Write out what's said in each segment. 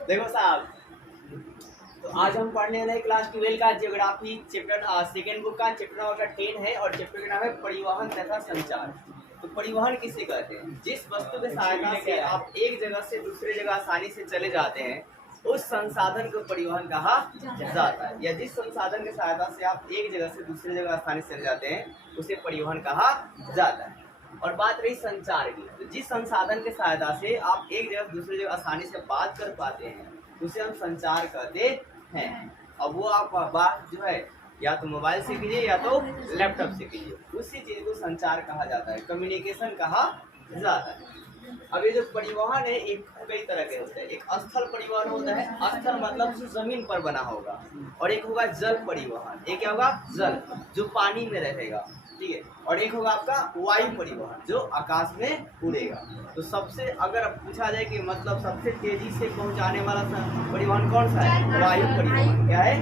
देखो साहब, तो आज हम पढ़ने वाले क्लास 12 का ज्योग्राफी चैप्टर सेकेंड बुक का चैप्टर नंबर 10 है और चैप्टर का नाम है परिवहन तथा संचार। तो परिवहन किसे कहते हैं? जिस वस्तु के सहायता से आप एक जगह से दूसरे जगह आसानी से चले जाते हैं उस संसाधन को परिवहन कहा जाता है, या जिस संसाधन की सहायता से आप एक जगह से दूसरे जगह आसानी से चले जाते हैं उसे परिवहन कहा जाता है। और बात रही संचार की, तो जिस संसाधन के सहायता से आप एक जगह से दूसरी जगह आसानी से बात कर पाते हैं उसे हम संचार कहते हैं। अब वो आप बात जो है या तो मोबाइल से कीजिए या तो लैपटॉप से कीजिए, उसी चीज को संचार कहा जाता है, कम्युनिकेशन कहा जाता है। अब ये जो परिवहन है एक कई तरह के होते हैं। एक स्थल परिवहन होता है, स्थल मतलब जमीन पर बना होगा, और एक होगा जल परिवहन। एक क्या होगा? जल, जो पानी में रहेगा, ठीक है। और एक होगा आपका वायु परिवहन जो आकाश में उड़ेगा। तो सबसे अगर पूछा जाए कि मतलब सबसे तेजी से पहुंचाने वाला परिवहन कौन सा है? वायु परिवहन। क्या है?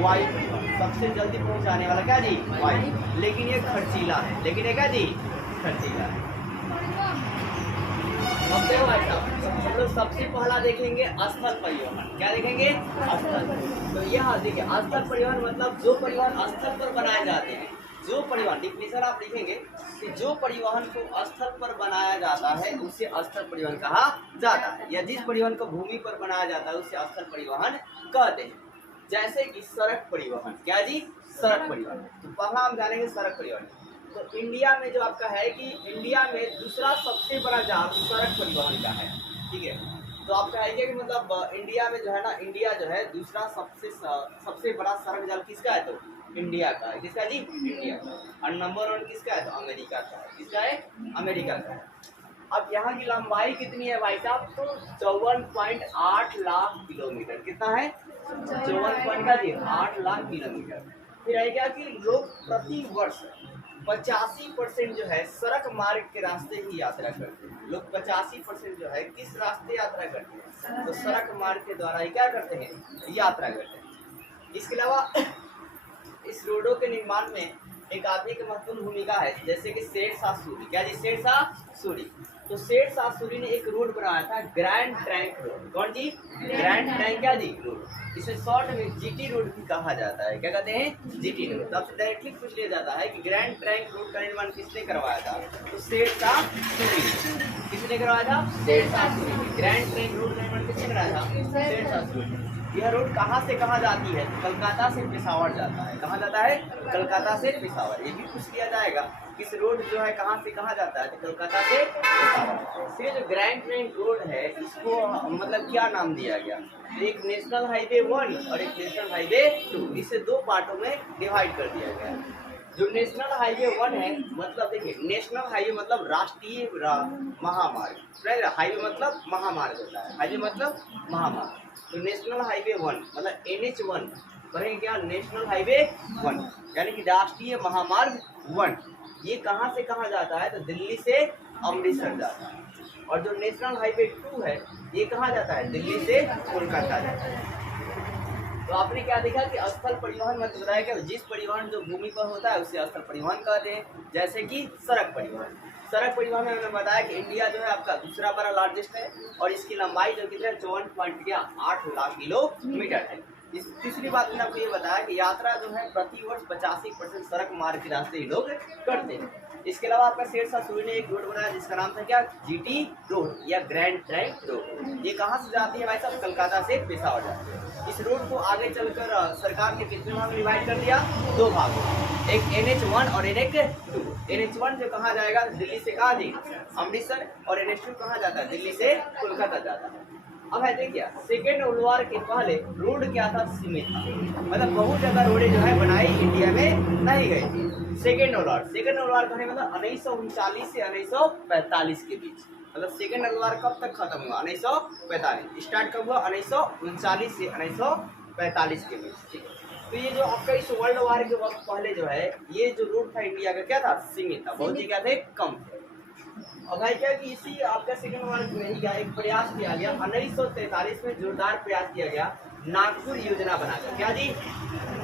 वायु परिवहन। सबसे जल्दी पहुंचाने वाला क्या जी? वायु। लेकिन ये खर्चीला है। लेकिन ये क्या जी? खर्चीला है। अब देखो भाई साहब, हम लोग सबसे पहला देखेंगे स्थल परिवहन। क्या देखेंगे? स्थल। तो यहाँ देखिए, स्थल परिवहन मतलब जो परिवहन स्थल पर बनाए जाते हैं। जो परिवहन, डिफिनेशन आप लिखेंगे कि जो परिवहन को स्थल पर बनाया जाता है उसे स्थल परिवहन कहा जाता है, या जिस परिवहन को भूमि पर बनाया जाता है उसे स्थल परिवहन कहते हैं। जैसे कि सड़क परिवहन। क्या जी? सड़क परिवहन। तो पहला हम जानेंगे सड़क परिवहन। तो इंडिया में जो आपका है कि इंडिया में दूसरा सबसे बड़ा जहाज सड़क परिवहन का है, ठीक है। तो आपका है कि मतलब इंडिया में जो है ना, इंडिया जो है दूसरा सबसे बड़ा सड़क जाल किसका है? तो इंडिया का है। किसका जी? इंडिया का। और नंबर 1 किसका है? तो अमेरिका का है। किसका है? अमेरिका का है। अब यहाँ की लंबाई कितनी है भाई साहब? तो 54.8 लाख किलोमीटर। कितना है? 54.8 लाख किलोमीटर। फिर है क्या कि लोग प्रति वर्ष 85% जो है सड़क मार्ग के रास्ते ही यात्रा करते हैं। लोग 85% जो है किस रास्ते यात्रा करते हैं? तो सड़क मार्ग के द्वारा ही क्या करते हैं? यात्रा करते हैं। इसके अलावा इस रोडों के निर्माण में एक आदमी की महत्वपूर्ण भूमिका है, जैसे कि शेरशाह सूरी। क्या जी? शेरशाह सूरी। तो शेरशाह सूरी ने एक रोड बनाया था, ग्रैंड ट्रंक रोड। कौन जी? ग्रैंड ट्रंक क्या जी? रोड। इसे शॉर्ट में जीटी रोड भी कहा जाता है। क्या कहते हैं? GT road. तब डायरेक्टली पूछ लिया जाता है कि ग्रैंड ट्रंक रोड का निर्माण किसने करवाया था? तो शेरशाह सूरी। किसने करवाया था? Shershah Suri. Grand trunk road का निर्माण किसने कराया था? शेरशाह सूरी। यह रोड कहाँ से कहाँ जाती है? कलकत्ता से पेशावर जाता है। कहाँ जाता है? कलकत्ता से पेशावर। ये भी पूछ लिया जाएगा कि इस रोड जो है कहाँ से कहाँ जाता है? तो कलकत्ता से पेशावर। ये जो ग्रैंड ट्रंक रोड है इसको मतलब क्या नाम दिया गया? एक नेशनल हाईवे 1 और एक नेशनल हाईवे 2, इसे दो पार्टों में डिवाइड कर दिया गया है। जो नेशनल हाईवे 1 है, मतलब देखिए, नेशनल हाईवे मतलब राष्ट्रीय महामार्ग। हाईवे मतलब महामार्ग होता है, हाईवे मतलब महामार्ग। तो नेशनल हाईवे 1 मतलब NH1 कहेंगे क्या? नेशनल हाईवे 1 यानी कि राष्ट्रीय महामार्ग 1। ये कहाँ से कहाँ जाता है? तो दिल्ली से अमृतसर जाता है। और जो नेशनल हाईवे 2 है ये कहाँ जाता है? दिल्ली से कोलकाता जाता है। तो आपने क्या देखा कि स्थल परिवहन मतलब बताया क्या? जिस परिवहन जो भूमि पर होता है उसे स्थल परिवहन कहते हैं। जैसे कि सड़क परिवहन। सड़क परिवहन में हमने बताया कि इंडिया जो है आपका दूसरा बड़ा लार्जेस्ट है और इसकी लंबाई जो कितना है? 54.8 लाख किलोमीटर है। इस तीसरी बात मैंने आपको ये बताया कि यात्रा जो है प्रति वर्ष 85% सड़क मार्ग के रास्ते ही लोग करते हैं। इसके अलावा आपका शेरशाह सूरी ने एक रोड बनाया जिसका नाम था क्या? जीटी रोड या ग्रैंड ट्रंक रोड। ये कहाँ से जाती है भाई साहब? कलकत्ता से पेशावर जाती है। इस रोड को आगे चलकर सरकार ने कितने भाग में डिवाइड कर दिया? 2 भागों, एक NH1 और एक 2। NH1 जो कहाँ जाएगा? दिल्ली से कहाँ जी? अमृतसर। और NH2 कहाँ जाता है? दिल्ली से कोलकाता जाता है। अब है देखिए, सेकेंड वर्ल्ड वॉर के पहले रोड क्या था? सीमित था, मतलब बहुत ज्यादा रोडें जो है बनाई इंडिया में नहीं गई थी। सेकेंड वर्ल्ड वॉर कहने मतलब 1939 से 1945 के बीच। मतलब सेकेंड वर्ल्ड वॉर कब तक खत्म हुआ? 1945। स्टार्ट कब हुआ? 1939 से 1945 के बीच, ठीक है। तो ये जो आपका इस वर्ल्ड वॉर के वक्त पहले जो है ये जो रोड था इंडिया का क्या था? सीमित था, बहुत ही क्या थे? कम थे। और भाई क्या कि इसी आपका सेकेंड वर्ल्ड में ही क्या एक प्रयास किया गया 1943 में, जोरदार प्रयास किया गया नागपुर योजना बनाकर। क्या जी?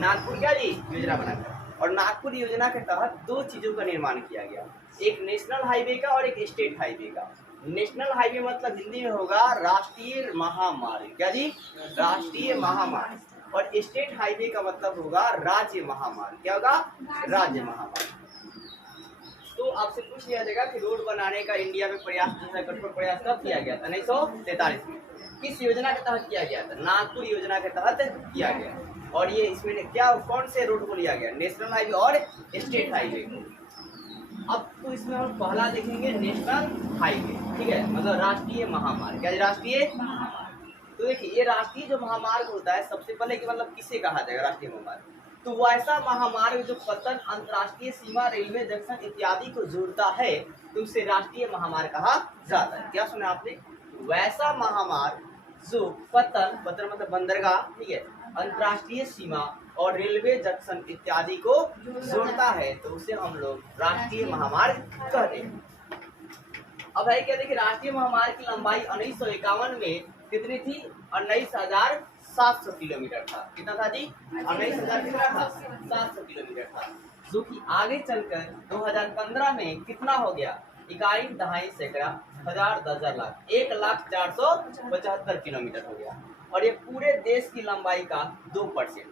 नागपुर क्या जी? योजना बनाकर। और नागपुर योजना के तहत 2 चीजों का निर्माण किया गया, एक नेशनल हाईवे का और एक स्टेट हाईवे का। नेशनल हाईवे मतलब हिंदी में होगा राष्ट्रीय महामार्ग। क्या जी? राष्ट्रीय महामार्ग। और स्टेट हाईवे का मतलब होगा राज्य महामार्ग। क्या होगा? राज्य महामार्ग। तो आपसे पूछ लिया जाएगा कि रोड बनाने का इंडिया में प्रयास जो है, कठोर प्रयास कब किया गया था? 1943 में। किस योजना के तहत किया गया था? नागपुर योजना के तहत किया गया। और ये इसमें क्या कौन से रोड को लिया गया? नेशनल हाईवे और स्टेट हाईवे को। अब तो इसमें हम पहला देखेंगे नेशनल हाईवे, ठीक है, मतलब राष्ट्रीय महामार्ग। क्या राष्ट्रीय महामार्ग? तो देखिए ये राष्ट्रीय जो महामार्ग होता है, सबसे पहले कि मतलब किसे कहा जाएगा राष्ट्रीय महामार्ग? तो वैसा महामार्ग जो पतन, अंतर्राष्ट्रीय सीमा, रेलवे जंक्शन इत्यादि को जोड़ता है, तो उसे राष्ट्रीय महामार्ग कहा जाता है। क्या सुना आपने? वैसा महामार्ग जो पतन मतलब बंदरगाह, ठीक है, अंतर्राष्ट्रीय सीमा और रेलवे जंक्शन इत्यादि को जोड़ता है, तो उसे हम लोग राष्ट्रीय महामार्ग कहते हैं। अब है क्या, देखिए राष्ट्रीय महामार्ग की लंबाई 1951 में कितनी थी? 19,700 किलोमीटर था। कितना था जी? 19,700 किलोमीटर था, जो कि आगे चलकर 2015 में कितना हो गया? 21.5 हजार 10 लाख 1,04,75 किलोमीटर हो गया। और ये पूरे देश की लंबाई का 2%।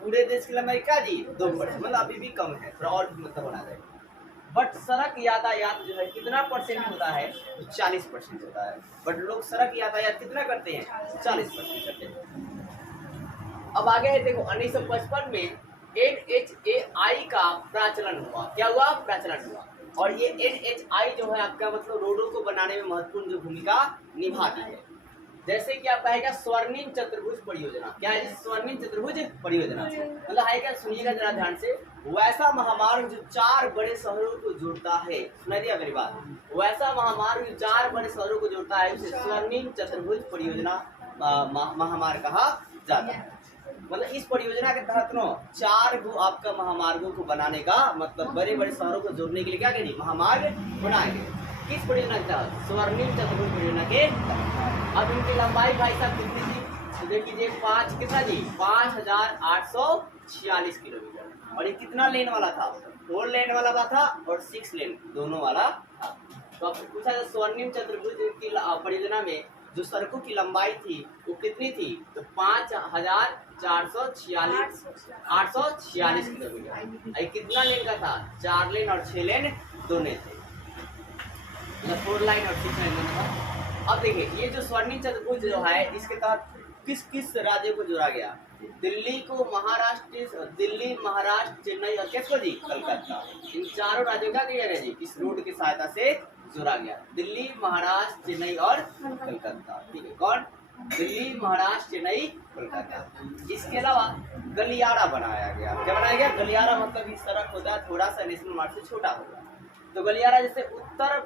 पूरे देश की लंबाई का जी 2%, मतलब अभी भी कम है, थोड़ा और मतलब होना चाहिए। बट सड़क यातायात जो है कितना परसेंट होता है? 40% होता है। बट लोग सड़क यातायात कितना करते हैं? 40% करते हैं। अब आगे है देखो, 1955 में NHAI का प्रचलन हुआ। क्या हुआ? प्रचलन हुआ। और ये NHAI जो है आपका मतलब रोडों को बनाने में महत्वपूर्ण जो भूमिका निभाती है। जैसे कि आपका है क्या? स्वर्णिम चतुर्भुज परियोजना। क्या है? स्वर्णिम चतुर्भुज परियोजना मतलब है क्या? सुनिएगा जरा ध्यान से। वैसा महामार्ग जो 4 बड़े शहरों को जोड़ता है, सुनिए मेरी बात, वैसा महामार्ग जो 4 बड़े शहरों को जोड़ता है, उसे स्वर्णिम चतुर्भुज परियोजना महामार्ग कहा जाता है। मतलब इस परियोजना के तहत 4 आपका महामार्गों को बनाने का मतलब बड़े बड़े शहरों को जोड़ने के लिए क्या करेंगे? महामार्ग बनाएंगे। किस परियोजना के तहत? स्वर्णिम चतुर्भुज परियोजना के। अब इनकी लंबाई भाई साहब कितनी थी? तो देखिए 5 कितना जी? 5,846 किलोमीटर। और ये कितना लेन वाला था? 4 लेन वाला था और 6 लेन दोनों वाला था। तो आपसे पूछा था स्वर्णिम चतुर्भुज की परियोजना में जो सड़कों की लंबाई थी वो कितनी थी? तो 5,846 किलोमीटर। कितना लेन का था? 4 लेन और 6 लेन दोनों थे, मतलब 4 लाइन और 6 लाइन दोनों था। अब देखिए ये जो स्वर्णिम चतुर्भुज जो है, इसके तहत किस किस राज्यों को जोड़ा गया? दिल्ली को, महाराष्ट्र, दिल्ली, महाराष्ट्र, चेन्नई और किसको जी? कलकत्ता। इन चारों राज्यों का किया गया जी इस रोड की सहायता से जोड़ा गया। दिल्ली, महाराष्ट्र, चेन्नई और कलकत्ता। ठीक है, कौन? दिल्ली, महाराष्ट्र, चेन्नई, कलकत्ता। इसके अलावा गलियारा बनाया गया। क्या बनाया गया? गलियारा मतलब इस सड़क होता है थोड़ा सा नेशनल मार्ग से छोटा होगा। तो गलियारा जैसे उत्तर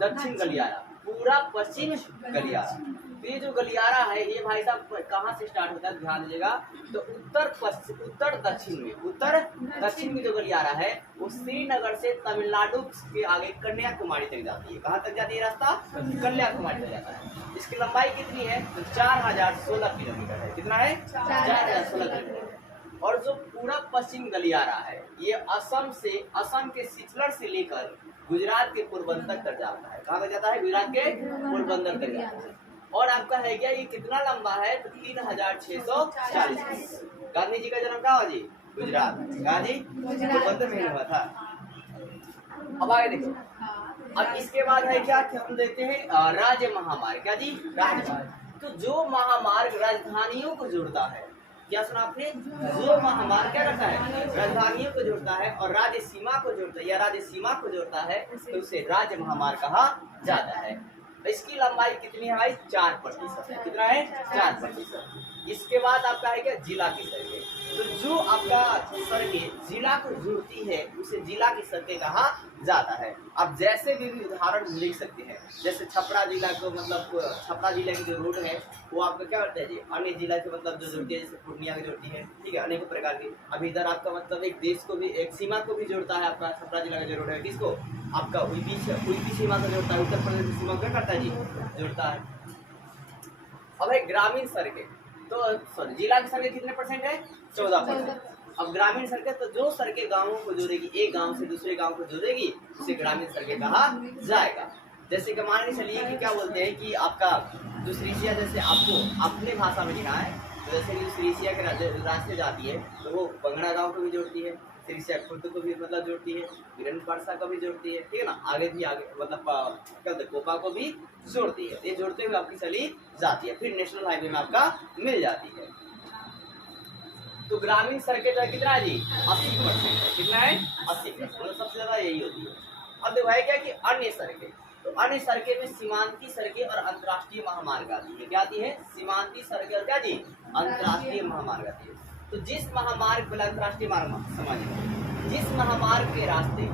दक्षिण गलियारा, पूरा पश्चिम गलियारा। तो ये जो गलियारा है ये भाई साहब कहाँ से स्टार्ट होता है? ध्यान दीजिएगा। तो उत्तर दक्षिण में, उत्तर दक्षिण में जो गलियारा है वो श्रीनगर से तमिलनाडु के आगे कन्याकुमारी तक जाती है। कहाँ तक जाती है रास्ता? कन्याकुमारी तक जाता है। इसकी लंबाई कितनी है? तो 4,016 किलोमीटर है। कितना है? 4,016 किलोमीटर। और जो पूरा पश्चिम गलियारा है ये असम के सिचलर से लेकर गुजरात के पोरबंदर तक जाता है। कहाँ तक जाता है? गुजरात के पोरबंदर तक जाता है। और आपका है क्या ये कितना लंबा है? तो 3,640। गांधी जी का जन्म कहाँ हुआ जी? गुजरात। गांधी पोरबंदर में हुआ था। अब आगे देखो, अब इसके बाद है क्या कि हम देखते हैं राज्य महामार्ग। क्या जी? राज्य महामार्ग। तो जो महामार्ग राजधानियों को जोड़ता है, क्या सुना आपने? जो महामार्ग क्या करता है? राजधानियों को जोड़ता है और राज्य सीमा को जोड़ता है या राज्य सीमा को जोड़ता है, तो उसे राज्य महामार्ग कहा जाता है। इसकी लंबाई कितनी है? 4% है। कितना है? 4%। इसके बाद आपका है क्या? जिला की सड़कें। तो जो आपका सड़कें जिला को जोड़ती है उसे जिला की सड़कें कहा जाता है। अब जैसे भी उदाहरण लिख सकते हैं, जैसे छपरा जिला को मतलब छपरा जिला की जो रोड है वो आपका क्या करता है जी? अन्य जिला के मतलब जो जोड़ती है, जैसे पूर्णिया की जोड़ती है, ठीक है, अनेक प्रकार की। अब इधर आपका मतलब एक देश को भी, एक सीमा को भी जोड़ता है आपका छपरा जिला का जो रोड है। किसको? आपका उइपी सीमा को जोड़ता है, उत्तर प्रदेश की सीमा को क्या करता है जी? जोड़ता है। अब है ग्रामीण सड़कें। तो सॉरी, जिला की सड़कें कितने परसेंट है? 14%। अब ग्रामीण सड़कें, तो जो सड़कें गांवों को जोड़ेगी, एक गांव से दूसरे गांव को जोड़ेगी, उसे ग्रामीण सड़कें कहा जाएगा। जैसे कि मान के चलिए कि क्या बोलते हैं कि आपका जो श्रीसिया, जैसे आपको अपने भाषा में लिखना है, तो जैसे कि श्रीसिया के रास्ते जाती है तो वो बंगड़ा गांव को भी जोड़ती है, श्रीसिया खुर्द को भी मतलब जोड़ती है, बिरन परसा को भी जोड़ती है, ठीक है ना, आगे भी आगे मतलब क्या बोलते हैं कोपा को भी जोड़ती है। ये जोड़ते हुए आपकी चली जाती है, फिर नेशनल हाईवे में आपका मिल जाती है। तो ग्रामीण सड़कें जो है कितना है जी 80%, कितना है 80%, मतलब सबसे ज्यादा यही होती है। अब देखो है क्या कि अन्य सड़कें, तो अन्य सड़कें में सीमांती सड़कें और अंतर्राष्ट्रीय महामार्ग आती है। क्या आती है? सीमांती सड़कें और क्या जी अंतर्राष्ट्रीय महामार्ग आती है। तो जिस महामार्ग पहले अंतर्राष्ट्रीय मार्ग समझिए, जिस महामार्ग के रास्ते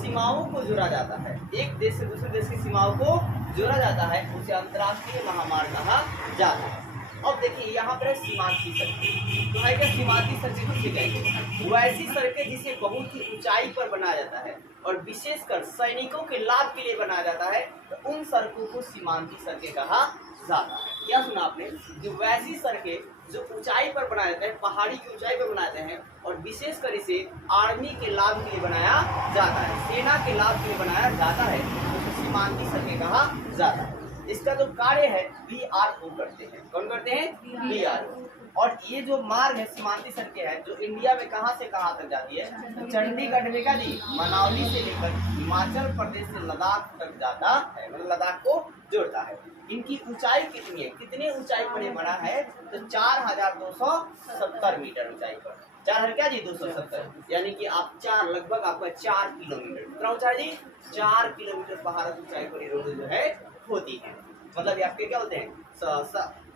सीमाओं को जोड़ा जाता है, एक देश से दूसरे देश की सीमाओं को जोड़ा जाता है, उसे अंतर्राष्ट्रीय महामार्ग कहा जाता है। अब देखिए यहाँ पर सीमांती सड़कें, तो है क्या सीमांती सड़कें किसे कहेंगे? वैसी सड़कें जिसे बहुत ही ऊंचाई पर बनाया जाता है और विशेषकर सैनिकों के लाभ के लिए बनाया जाता है, तो उन सड़कों को सीमांती सड़कें कहा जाता है। क्या सुना आपने? जो वैसी सड़कें जो ऊंचाई पर बनाए जाते हैं, पहाड़ी की ऊंचाई पर बनाते हैं और विशेषकर इसे आर्मी के लाभ के लिए बनाया जाता है, सेना के लाभ के लिए बनाया जाता है, तो सीमांती सड़कें कहा जाता है। इसका जो कार्य है BRO करते हैं। कौन करते हैं? BRO। और ये जो मार्ग है सीमांती सड़कें है जो इंडिया में कहां से कहां तक जाती है? तो चंडीगढ़ में का जी मनाली से लेकर हिमाचल प्रदेश से लद्दाख तक जाता है, मतलब लद्दाख को जोड़ता है। इनकी ऊंचाई कितनी है? कितने ऊंचाई पर ये बना है? तो 4270 मीटर ऊंचाई पर। 4 क्या जी 270, यानी कि आप 4 लगभग आपका 4 किलोमीटर, कितना ऊंचाई जी 4 किलोमीटर पहाड़ ऊंचाई पर ये रोड जो है होती है। मतलब ये आपके क्या होते हैं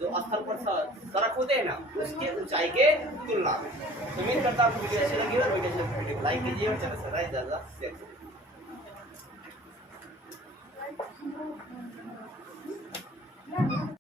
जो स्थल पर सड़क होते हैं ना, उसके ऊंचाई के तुलना में। तो उम्मीद करता हूँ वीडियो अच्छी लगी और वीडियो को लाइक कीजिए और चैनल सब्सक्राइब ज़्यादा शेयर कीजिए।